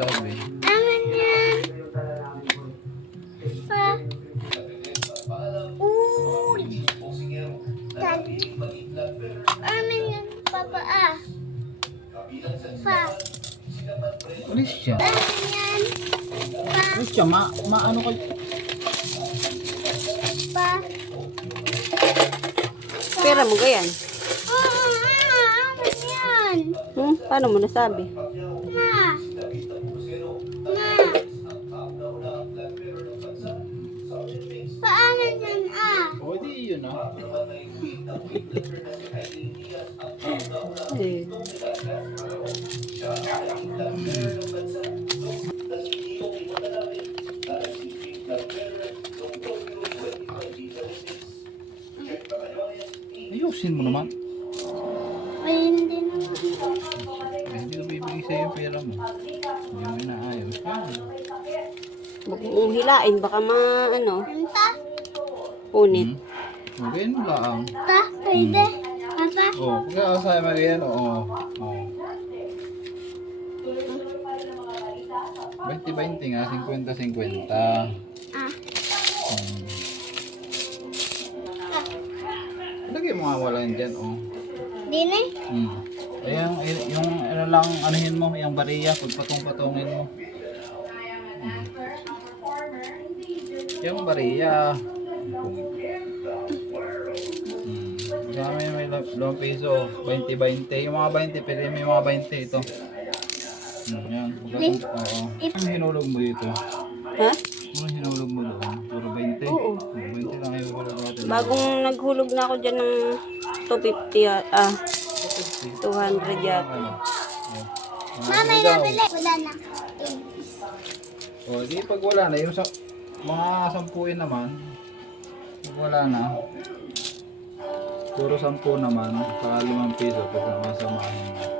sabi? Amin yan. Pa. Uy. Dad. Amin yan, Papa. Ah. Pa. Siya. Amin yan. Pa. Alis siya, ma, maano kayo? Pa. Pera mo ganyan. Oo, ah, amin yan. Hmm? Paano mo nasabi? Ma. Ma. Paamin yan ah. O, di yun ah. Eh. Ayusin mo naman. Eh, hindi ko bibigay sa'yo yung pera mo. Hindi mo inaayos. Yan. Huwag mong hilain. Baka ma, ano, Anta? punit. Hmm. Okay, mo lang. Ta? Pwede? Papa? Oh, pagkakasaya mo yan, oo. Oh. 20-20 nga, 50-50. Ah. Hmm. Lagay mo nga wala yan dyan, oh. Di na? Hmm. Ayan, ay- yung ano lang, anuhin mo, yung bariya, pagpatong-patongin mo. Hmm. Yung bariya. Hmm. Marami may dalawang piso, 20-20. Yung mga 20, pili yung mga 20 ito. Hmm, yan. Pagkatong, oo. Ano hinulog mo dito? Ha? Ano hinulog mo doon? Puro 20? Oo. 20 lang yung wala natin. Bagong naghulog na ako dyan ng 250 at, ah, 200 yata. Ano? Oh. Mama, Ikaw. nabili. Wala na. O, di pag wala na, yung sa, mga sampuin naman, pag wala na, puro sampu naman, saka limang piso, pag masamahin mo. Five na. Hmm.